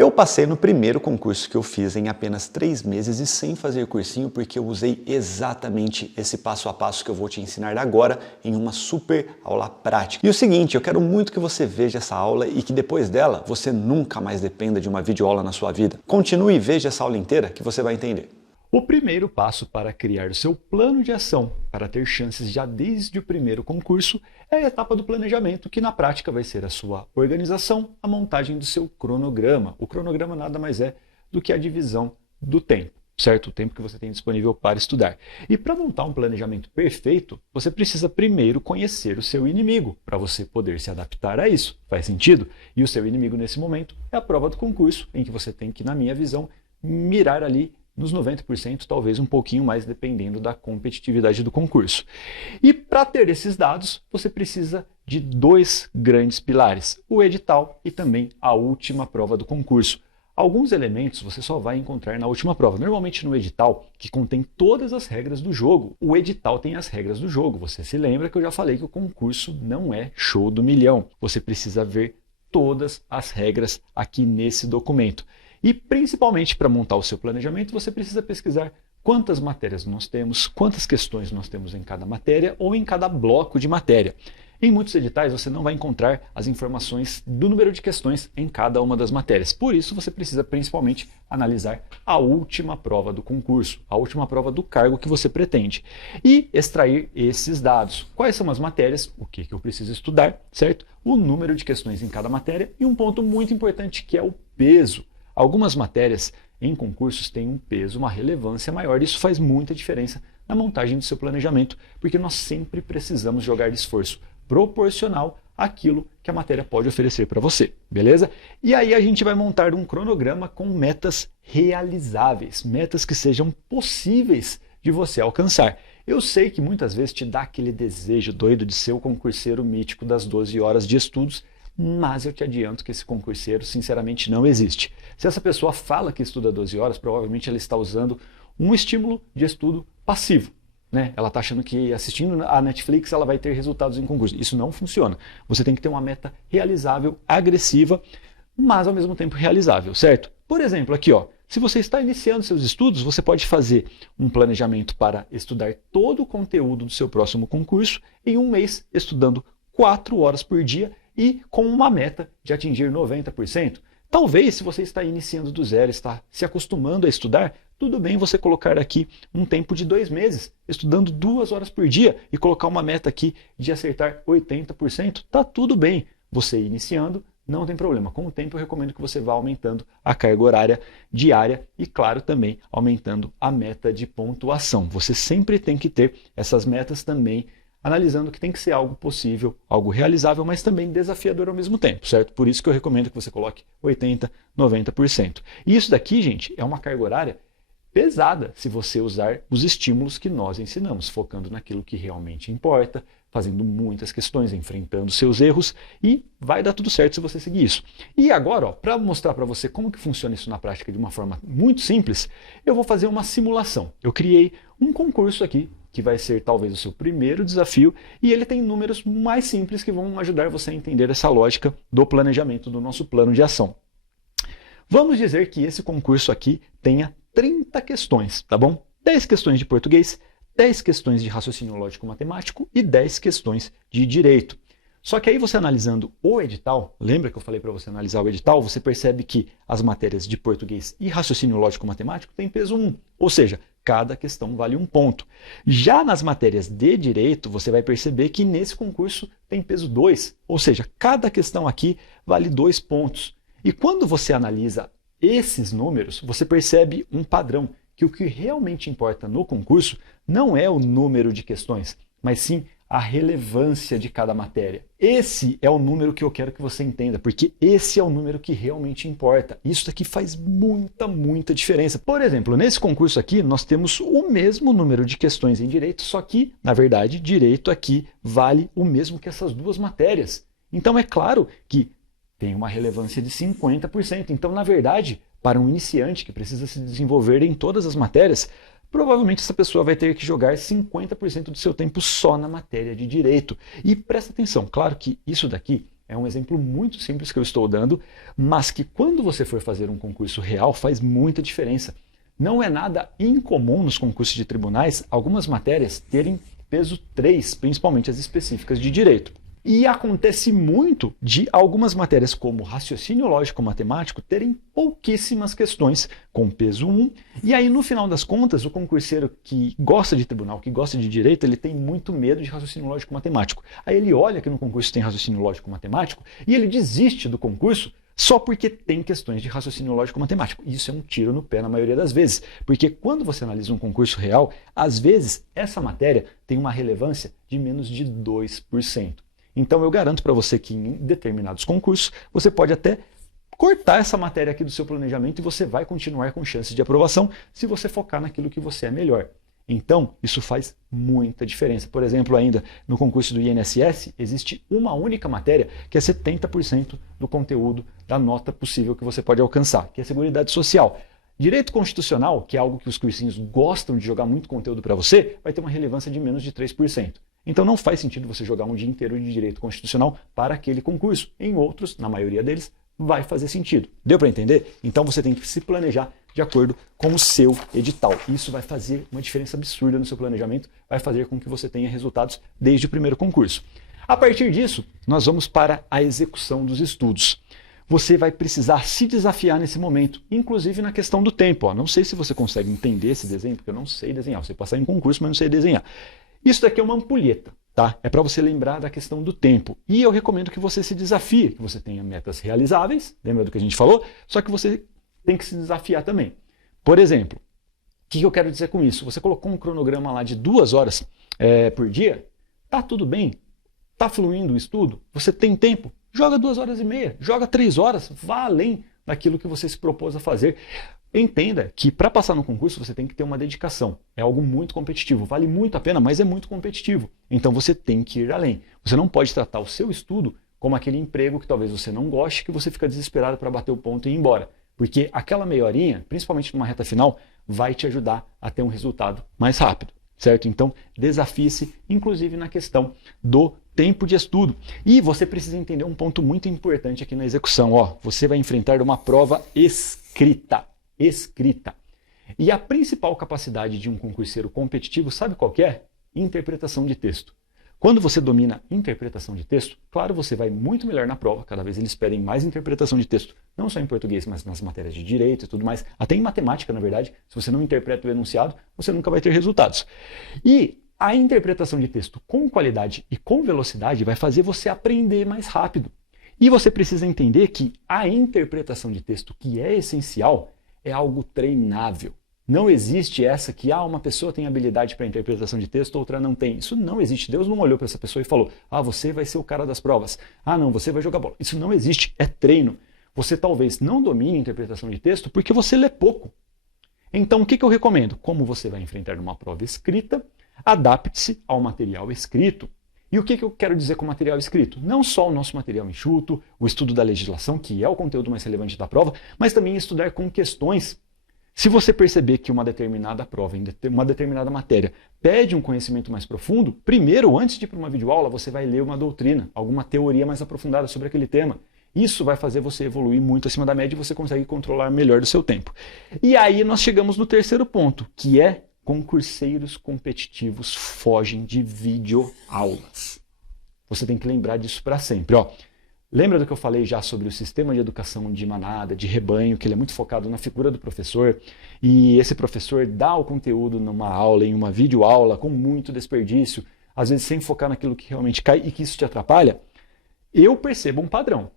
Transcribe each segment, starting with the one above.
Eu passei no primeiro concurso que eu fiz em apenas 3 meses e sem fazer cursinho, porque eu usei exatamente esse passo a passo que eu vou te ensinar agora em uma super aula prática. E o seguinte, eu quero muito que você veja essa aula e que depois dela você nunca mais dependa de uma videoaula na sua vida. Continue e veja essa aula inteira que você vai entender. O primeiro passo para criar o seu plano de ação para ter chances já desde o primeiro concurso é a etapa do planejamento, que na prática vai ser a sua organização, a montagem do seu cronograma. O cronograma nada mais é do que a divisão do tempo, certo? O tempo que você tem disponível para estudar. E para montar um planejamento perfeito, você precisa primeiro conhecer o seu inimigo, para você poder se adaptar a isso. Faz sentido? E o seu inimigo nesse momento é a prova do concurso, em que você tem que, na minha visão, mirar ali nos 90%, talvez um pouquinho mais, dependendo da competitividade do concurso. E para ter esses dados, você precisa de 2 grandes pilares, o edital e também a última prova do concurso. Alguns elementos você só vai encontrar na última prova. Normalmente no edital, que contém todas as regras do jogo. O edital tem as regras do jogo. Você se lembra que eu já falei que o concurso não é show do milhão. Você precisa ver todas as regras aqui nesse documento. E principalmente para montar o seu planejamento, você precisa pesquisar quantas matérias nós temos, quantas questões nós temos em cada matéria ou em cada bloco de matéria. Em muitos editais você não vai encontrar as informações do número de questões em cada uma das matérias. Por isso você precisa principalmente analisar a última prova do concurso, a última prova do cargo que você pretende. E extrair esses dados. Quais são as matérias, o que eu preciso estudar, certo? O número de questões em cada matéria e um ponto muito importante que é o peso. Algumas matérias em concursos têm um peso, uma relevância maior. Isso faz muita diferença na montagem do seu planejamento, porque nós sempre precisamos jogar de esforço proporcional àquilo que a matéria pode oferecer para você, beleza? E aí a gente vai montar um cronograma com metas realizáveis, metas que sejam possíveis de você alcançar. Eu sei que muitas vezes te dá aquele desejo doido de ser o concurseiro mítico das 12 horas de estudos, mas eu te adianto que esse concurseiro, sinceramente, não existe. Se essa pessoa fala que estuda 12 horas, provavelmente ela está usando um estímulo de estudo passivo, né? Ela está achando que assistindo a Netflix ela vai ter resultados em concurso. Isso não funciona. Você tem que ter uma meta realizável, agressiva, mas ao mesmo tempo realizável, certo? Por exemplo, aqui, ó, se você está iniciando seus estudos, você pode fazer um planejamento para estudar todo o conteúdo do seu próximo concurso em um mês, estudando 4 horas por dia, e com uma meta de atingir 90%. Talvez, se você está iniciando do zero, está se acostumando a estudar, tudo bem você colocar aqui um tempo de 2 meses, estudando 2 horas por dia e colocar uma meta aqui de acertar 80%. Tá tudo bem. Você iniciando, não tem problema. Com o tempo eu recomendo que você vá aumentando a carga horária diária e, claro, também aumentando a meta de pontuação. Você sempre tem que ter essas metas também, analisando que tem que ser algo possível, algo realizável, mas também desafiador ao mesmo tempo, certo? Por isso que eu recomendo que você coloque 80%, 90%. E isso daqui, gente, é uma carga horária pesada se você usar os estímulos que nós ensinamos, focando naquilo que realmente importa, fazendo muitas questões, enfrentando seus erros, e vai dar tudo certo se você seguir isso. E agora, para mostrar para você como que funciona isso na prática de uma forma muito simples, eu vou fazer uma simulação. Eu criei um concurso aqui, que vai ser talvez o seu primeiro desafio, e ele tem números mais simples que vão ajudar você a entender essa lógica do planejamento do nosso plano de ação. Vamos dizer que esse concurso aqui tenha 30 questões, tá bom? 10 questões de português, 10 questões de raciocínio lógico-matemático e 10 questões de direito. Só que aí você analisando o edital, lembra que eu falei para você analisar o edital, você percebe que as matérias de português e raciocínio lógico-matemático têm peso 1, ou seja, cada questão vale 1 ponto. Já nas matérias de direito, você vai perceber que nesse concurso tem peso 2, ou seja, cada questão aqui vale 2 pontos. E quando você analisa esses números, você percebe um padrão, que o que realmente importa no concurso não é o número de questões, mas sim a relevância de cada matéria. Esse é o número que eu quero que você entenda, porque esse é o número que realmente importa. Isso daqui faz muita diferença. Por exemplo, nesse concurso aqui, nós temos o mesmo número de questões em direito, só que, na verdade, direito aqui vale o mesmo que essas 2 matérias. Então, é claro que tem uma relevância de 50%. Então, na verdade, para um iniciante que precisa se desenvolver em todas as matérias, provavelmente essa pessoa vai ter que jogar 50% do seu tempo só na matéria de direito. E presta atenção, claro que isso daqui É um exemplo muito simples que eu estou dando, mas que quando você for fazer um concurso real faz muita diferença. Não é nada incomum nos concursos de tribunais algumas matérias terem peso 3, principalmente as específicas de direito. E acontece muito de algumas matérias como raciocínio lógico-matemático terem pouquíssimas questões com peso 1. E aí, no final das contas, o concurseiro que gosta de tribunal, que gosta de direito, ele tem muito medo de raciocínio lógico-matemático. Aí ele olha que no concurso tem raciocínio lógico-matemático e ele desiste do concurso só porque tem questões de raciocínio lógico-matemático. E isso é um tiro no pé na maioria das vezes, porque quando você analisa um concurso real, às vezes essa matéria tem uma relevância de menos de 2%. Então eu garanto para você que em determinados concursos você pode até cortar essa matéria aqui do seu planejamento e você vai continuar com chances de aprovação se você focar naquilo que você é melhor. Então isso faz muita diferença. Por exemplo, ainda no concurso do INSS existe uma única matéria que é 70% do conteúdo da nota possível que você pode alcançar, que é a Seguridade Social. Direito Constitucional, que é algo que os cursinhos gostam de jogar muito conteúdo para você, vai ter uma relevância de menos de 3%. Então não faz sentido você jogar um dia inteiro de direito constitucional para aquele concurso. Em outros, na maioria deles, vai fazer sentido. Deu para entender? Então você tem que se planejar de acordo com o seu edital. Isso vai fazer uma diferença absurda no seu planejamento, vai fazer com que você tenha resultados desde o primeiro concurso. A partir disso, nós vamos para a execução dos estudos. Você vai precisar se desafiar nesse momento, inclusive na questão do tempo. Não sei se você consegue entender esse desenho, porque eu não sei desenhar. Eu sei passar em concurso, mas não sei desenhar. Isso daqui é uma ampulheta, tá? É para você lembrar da questão do tempo. E eu recomendo que você se desafie, que você tenha metas realizáveis, lembra do que a gente falou? Só que você tem que se desafiar também. Por exemplo, o que eu quero dizer com isso? Você colocou um cronograma lá de 2 horas por dia, tá tudo bem? Tá fluindo o estudo? Você tem tempo? Joga 2 horas e meia, joga 3 horas, vá além daquilo que você se propôs a fazer. Entenda que para passar no concurso você tem que ter uma dedicação. É algo muito competitivo, vale muito a pena, mas é muito competitivo. Então você tem que ir além. Você não pode tratar o seu estudo como aquele emprego que talvez você não goste, que você fica desesperado para bater o ponto e ir embora. Porque aquela meia horinha, principalmente numa reta final, vai te ajudar a ter um resultado mais rápido, certo? Então desafie-se, inclusive na questão do tempo de estudo. E você precisa entender um ponto muito importante aqui na execução. Você vai enfrentar uma prova escrita. E a principal capacidade de um concurseiro competitivo, sabe qual que é? Interpretação de texto. Quando você domina interpretação de texto, claro, você vai muito melhor na prova, cada vez eles pedem mais interpretação de texto, não só em português, mas nas matérias de direito e tudo mais, até em matemática, na verdade, se você não interpreta o enunciado, você nunca vai ter resultados. E a interpretação de texto com qualidade e com velocidade vai fazer você aprender mais rápido. E você precisa entender que a interpretação de texto, que é essencial, é algo treinável. Não existe essa que uma pessoa tem habilidade para interpretação de texto, outra não tem. Isso não existe. Deus não olhou para essa pessoa e falou, você vai ser o cara das provas. Não, você vai jogar bola. Isso não existe, é treino. Você talvez não domine a interpretação de texto porque você lê pouco. Então, o que eu recomendo? Como você vai enfrentar uma prova escrita, adapte-se ao material escrito. E o que eu quero dizer com material escrito? Não só o nosso material enxuto, o estudo da legislação, que é o conteúdo mais relevante da prova, mas também estudar com questões. Se você perceber que uma determinada prova, em uma determinada matéria, pede um conhecimento mais profundo, primeiro, antes de ir para uma videoaula, você vai ler uma doutrina, alguma teoria mais aprofundada sobre aquele tema. Isso vai fazer você evoluir muito acima da média e você consegue controlar melhor o seu tempo. E aí nós chegamos no terceiro ponto, que é concurseiros competitivos fogem de videoaulas. Você tem que lembrar disso para sempre. Lembra do que eu falei já sobre o sistema de educação de manada, de rebanho, que ele é muito focado na figura do professor, e esse professor dá o conteúdo numa aula, em uma videoaula, com muito desperdício, às vezes sem focar naquilo que realmente cai e que isso te atrapalha? Eu percebo um padrão.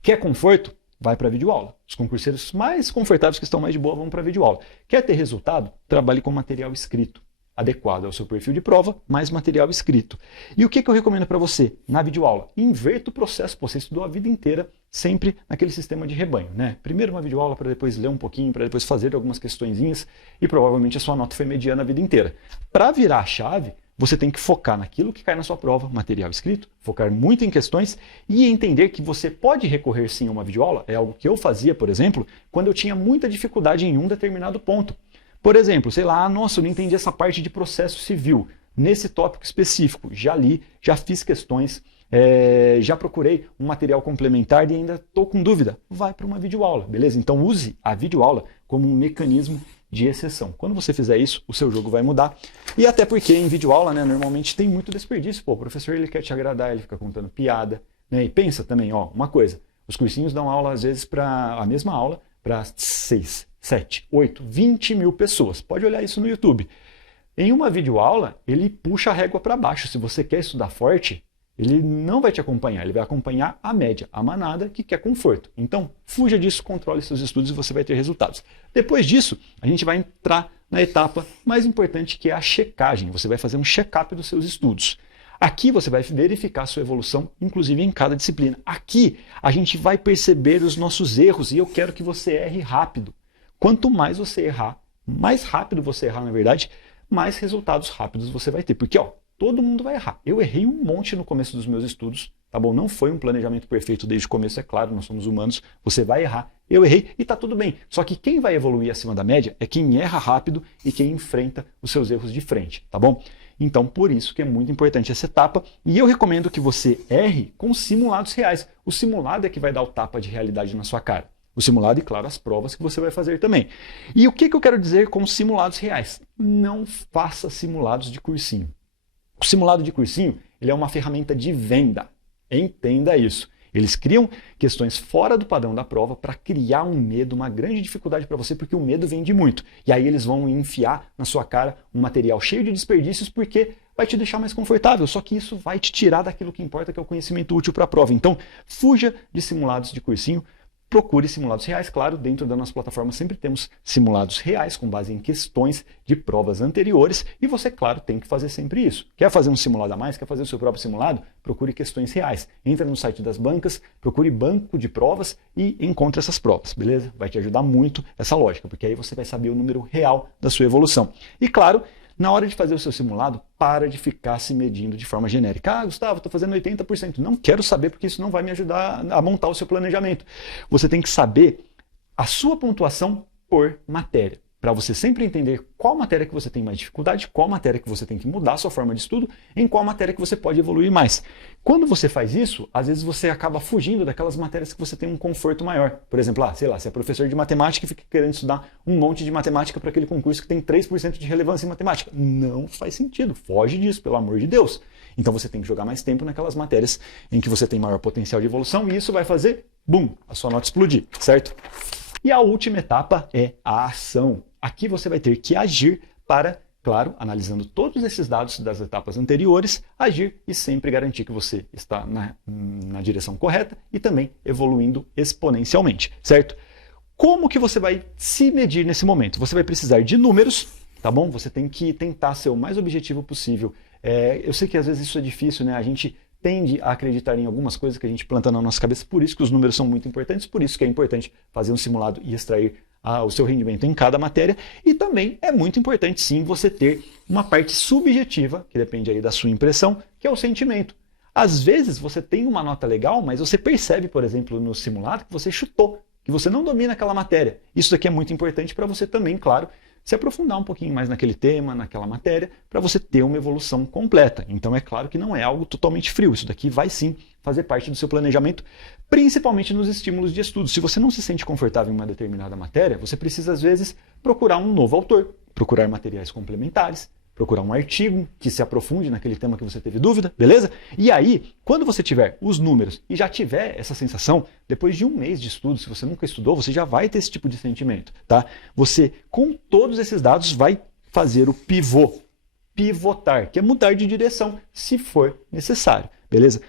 Quer conforto? Vai para a videoaula. Os concurseiros mais confortáveis, que estão mais de boa, vão para a videoaula. Quer ter resultado? Trabalhe com material escrito, adequado ao seu perfil de prova, mais material escrito. E o que eu recomendo para você na videoaula? Inverta o processo, você estudou a vida inteira sempre naquele sistema de rebanho, né? Primeiro uma videoaula para depois ler um pouquinho, para depois fazer algumas questõezinhas e provavelmente a sua nota foi mediana a vida inteira. Para virar a chave, você tem que focar naquilo que cai na sua prova, material escrito, focar muito em questões e entender que você pode recorrer sim a uma videoaula. É algo que eu fazia, por exemplo, quando eu tinha muita dificuldade em um determinado ponto. Por exemplo, sei lá, nossa, eu não entendi essa parte de processo civil. Nesse tópico específico, já li, já fiz questões, já procurei um material complementar e ainda estou com dúvida. Vai para uma videoaula, beleza? Então use a videoaula como um mecanismo de exceção. Quando você fizer isso, o seu jogo vai mudar. E até porque em videoaula, né, normalmente tem muito desperdício. Pô, o professor ele quer te agradar, ele fica contando piada, né? E pensa também, ó, uma coisa. Os cursinhos dão aula, às vezes, para a mesma aula para 6, 7, 8, 20 mil pessoas. Pode olhar isso no YouTube. Em uma videoaula, ele puxa a régua para baixo. Se você quer estudar forte, ele não vai te acompanhar, ele vai acompanhar a média, a manada que quer conforto. Então, fuja disso, controle seus estudos e você vai ter resultados. Depois disso, a gente vai entrar na etapa mais importante, que é a checagem. Você vai fazer um check-up dos seus estudos. Aqui você vai verificar a sua evolução, inclusive em cada disciplina. Aqui a gente vai perceber os nossos erros e eu quero que você erre rápido. Quanto mais você errar, mais rápido você errar, na verdade, mais resultados rápidos você vai ter. Porque, ó, todo mundo vai errar. Eu errei um monte no começo dos meus estudos, tá bom? Não foi um planejamento perfeito desde o começo, é claro, nós somos humanos, você vai errar. Eu errei e tá tudo bem. Só que quem vai evoluir acima da média é quem erra rápido e quem enfrenta os seus erros de frente, tá bom? Então, por isso que é muito importante essa etapa e eu recomendo que você erre com simulados reais. O simulado é que vai dar o tapa de realidade na sua cara. O simulado e, claro, as provas que você vai fazer também. E o que eu quero dizer com simulados reais? Não faça simulados de cursinho. O simulado de cursinho ele é uma ferramenta de venda. Entenda isso. Eles criam questões fora do padrão da prova para criar um medo, uma grande dificuldade para você, porque o medo vende muito. E aí eles vão enfiar na sua cara um material cheio de desperdícios porque vai te deixar mais confortável. Só que isso vai te tirar daquilo que importa, que é o conhecimento útil para a prova. Então, fuja de simulados de cursinho. Procure simulados reais, claro, dentro da nossa plataforma sempre temos simulados reais com base em questões de provas anteriores e você, claro, tem que fazer sempre isso. Quer fazer um simulado a mais, quer fazer o seu próprio simulado? Procure questões reais. Entra no site das bancas, procure banco de provas e encontre essas provas, beleza? Vai te ajudar muito essa lógica, porque aí você vai saber o número real da sua evolução. E claro, na hora de fazer o seu simulado, para de ficar se medindo de forma genérica. Ah, Gustavo, estou fazendo 80%. Não quero saber porque isso não vai me ajudar a montar o seu planejamento. Você tem que saber a sua pontuação por matéria, para você sempre entender qual matéria que você tem mais dificuldade, qual matéria que você tem que mudar a sua forma de estudo, em qual matéria que você pode evoluir mais. Quando você faz isso, às vezes você acaba fugindo daquelas matérias que você tem um conforto maior. Por exemplo, sei lá, você é professor de matemática e fica querendo estudar um monte de matemática para aquele concurso que tem 3% de relevância em matemática. Não faz sentido, foge disso, pelo amor de Deus. Então você tem que jogar mais tempo naquelas matérias em que você tem maior potencial de evolução e isso vai fazer, bum, a sua nota explodir, certo? E a última etapa é a ação. Aqui você vai ter que agir para, claro, analisando todos esses dados das etapas anteriores, agir e sempre garantir que você está na direção correta e também evoluindo exponencialmente, certo? Como que você vai se medir nesse momento? Você vai precisar de números, tá bom? Você tem que tentar ser o mais objetivo possível. Eu sei que às vezes isso é difícil, né? A gente tende a acreditar em algumas coisas que a gente planta na nossa cabeça, por isso que os números são muito importantes, por isso que é importante fazer um simulado e extrair o seu rendimento em cada matéria, e também é muito importante sim você ter uma parte subjetiva, que depende aí da sua impressão, que é o sentimento. Às vezes você tem uma nota legal, mas você percebe, por exemplo, no simulado que você chutou, que você não domina aquela matéria. Isso daqui é muito importante para você também, claro, se aprofundar um pouquinho mais naquele tema, naquela matéria, para você ter uma evolução completa. Então é claro que não é algo totalmente frio, isso daqui vai sim fazer parte do seu planejamento, principalmente nos estímulos de estudo. Se você não se sente confortável em uma determinada matéria, você precisa às vezes procurar um novo autor, procurar materiais complementares, procurar um artigo que se aprofunde naquele tema que você teve dúvida, beleza? E aí, quando você tiver os números e já tiver essa sensação, depois de um mês de estudo, se você nunca estudou, você já vai ter esse tipo de sentimento, tá? Você, com todos esses dados, vai fazer o pivô, pivotar, que é mudar de direção, se for necessário, beleza?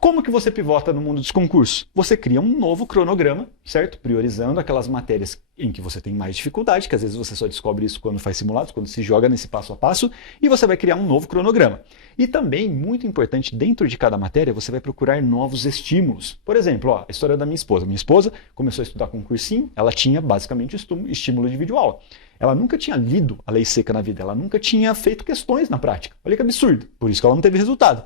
Como que você pivota no mundo dos concursos? Você cria um novo cronograma, certo? Priorizando aquelas matérias em que você tem mais dificuldade, que às vezes você só descobre isso quando faz simulados, quando se joga nesse passo a passo, e você vai criar um novo cronograma. E também, muito importante, dentro de cada matéria, você vai procurar novos estímulos. Por exemplo, a história da minha esposa. Minha esposa começou a estudar com um cursinho, ela tinha basicamente estímulo de videoaula. Ela nunca tinha lido a lei seca na vida, ela nunca tinha feito questões na prática. Olha que absurdo, por isso que ela não teve resultado.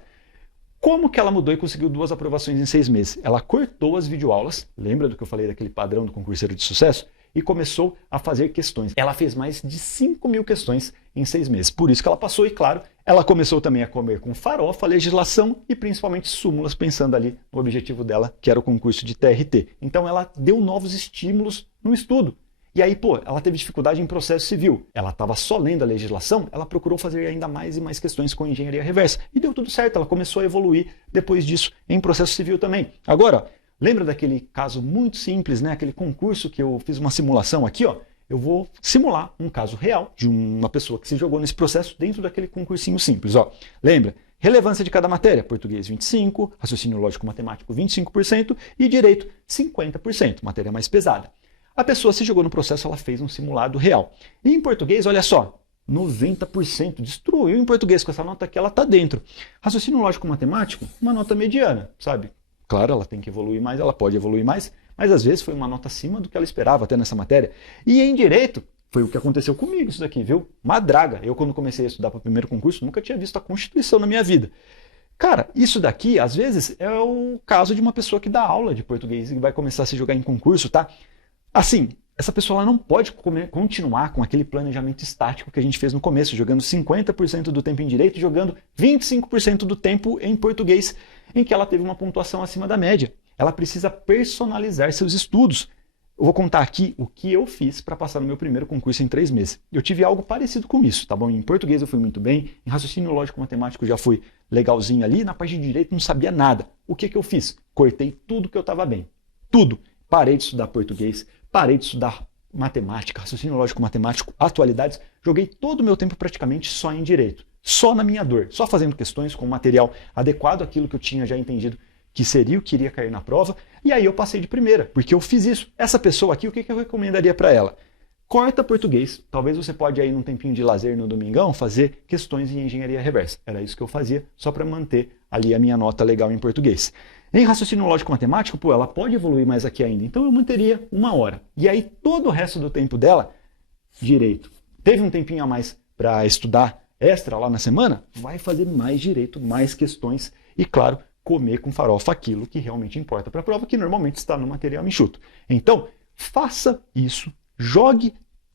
Como que ela mudou e conseguiu 2 aprovações em 6 meses? Ela cortou as videoaulas, lembra do que eu falei daquele padrão do concurseiro de sucesso? E começou a fazer questões. Ela fez mais de 5.000 questões em 6 meses. Por isso que ela passou e, claro, Ela começou também a comer com farofa, legislação e principalmente súmulas, pensando ali no objetivo dela, que era o concurso de TRT. Então ela deu novos estímulos no estudo. E aí, ela teve dificuldade em processo civil. Ela estava só lendo a legislação, ela procurou fazer ainda mais e mais questões com engenharia reversa. E deu tudo certo, ela começou a evoluir depois disso em processo civil também. Agora, lembra daquele caso muito simples, né? Aquele concurso que eu fiz uma simulação aqui, ó. Eu vou simular um caso real de uma pessoa que se jogou nesse processo dentro daquele concursinho simples. Ó. Lembra? Relevância de cada matéria, português 25%, raciocínio lógico-matemático 25% e direito 50%, matéria mais pesada. A pessoa se jogou no processo, ela fez um simulado real. E em português, olha só, 90%, destruiu em português, com essa nota aqui ela está dentro. Raciocínio lógico-matemático, uma nota mediana, sabe? Claro, ela tem que evoluir mais, ela pode evoluir mais, mas às vezes foi uma nota acima do que ela esperava até nessa matéria. E em direito, foi o que aconteceu comigo isso daqui, viu? Uma draga. Eu, quando comecei a estudar para o primeiro concurso, nunca tinha visto a Constituição na minha vida. Cara, isso daqui, às vezes, é o caso de uma pessoa que dá aula de português e vai começar a se jogar em concurso, tá? Assim, essa pessoa ela não pode continuar com aquele planejamento estático que a gente fez no começo, jogando 50% do tempo em direito e jogando 25% do tempo em português, em que ela teve uma pontuação acima da média. Ela precisa personalizar seus estudos. Eu vou contar aqui o que eu fiz para passar no meu primeiro concurso em 3 meses. Eu tive algo parecido com isso, tá bom? Em português eu fui muito bem, em raciocínio lógico-matemático já fui legalzinho ali, na parte de direito não sabia nada. O que eu fiz? Cortei tudo que eu estava bem. Tudo. Parei de estudar português, parei de estudar matemática, raciocínio lógico-matemático, atualidades. Joguei todo o meu tempo praticamente só em direito. Só na minha dor, só fazendo questões com material adequado àquilo que eu tinha já entendido que seria o que iria cair na prova, e aí eu passei de primeira, porque eu fiz isso. Essa pessoa aqui, o que eu recomendaria para ela? Corta português, talvez você pode aí num tempinho de lazer no domingão fazer questões em engenharia reversa. Era isso que eu fazia, só para manter ali a minha nota legal em português. Em raciocínio lógico-matemático, ela pode evoluir mais aqui ainda, então eu manteria 1 hora. E aí todo o resto do tempo dela, direito. Teve um tempinho a mais para estudar extra lá na semana? Vai fazer mais direito, mais questões e, claro, comer com farofa aquilo que realmente importa para a prova, que normalmente está no material enxuto. Então, faça isso, jogue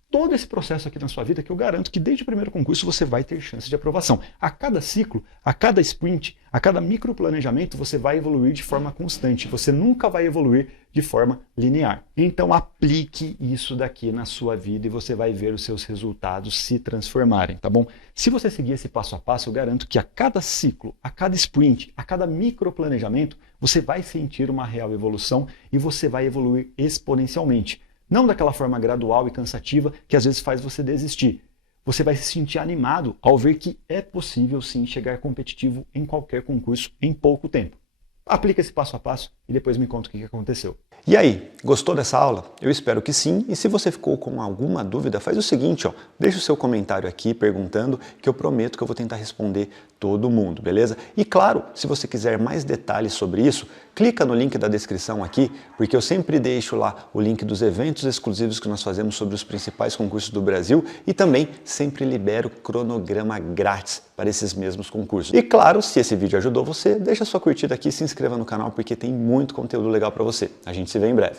todo esse processo aqui na sua vida, que eu garanto que desde o primeiro concurso você vai ter chance de aprovação. A cada ciclo, a cada sprint, a cada microplanejamento, você vai evoluir de forma constante. Você nunca vai evoluir de forma linear. Então aplique isso daqui na sua vida e você vai ver os seus resultados se transformarem, tá bom? Se você seguir esse passo a passo, eu garanto que a cada ciclo, a cada sprint, a cada microplanejamento, você vai sentir uma real evolução e você vai evoluir exponencialmente. Não daquela forma gradual e cansativa que às vezes faz você desistir. Você vai se sentir animado ao ver que é possível sim chegar competitivo em qualquer concurso em pouco tempo. Aplica esse passo a passo e depois me conta o que aconteceu. E aí, gostou dessa aula? Eu espero que sim, e se você ficou com alguma dúvida, faz o seguinte, deixa o seu comentário aqui perguntando, que eu prometo que eu vou tentar responder todo mundo, beleza? E claro, se você quiser mais detalhes sobre isso, clica no link da descrição aqui, porque eu sempre deixo lá o link dos eventos exclusivos que nós fazemos sobre os principais concursos do Brasil e também sempre libero cronograma grátis para esses mesmos concursos. E claro, se esse vídeo ajudou você, deixa sua curtida aqui e se inscreva no canal, porque tem muito conteúdo legal para você. A gente se vê em breve.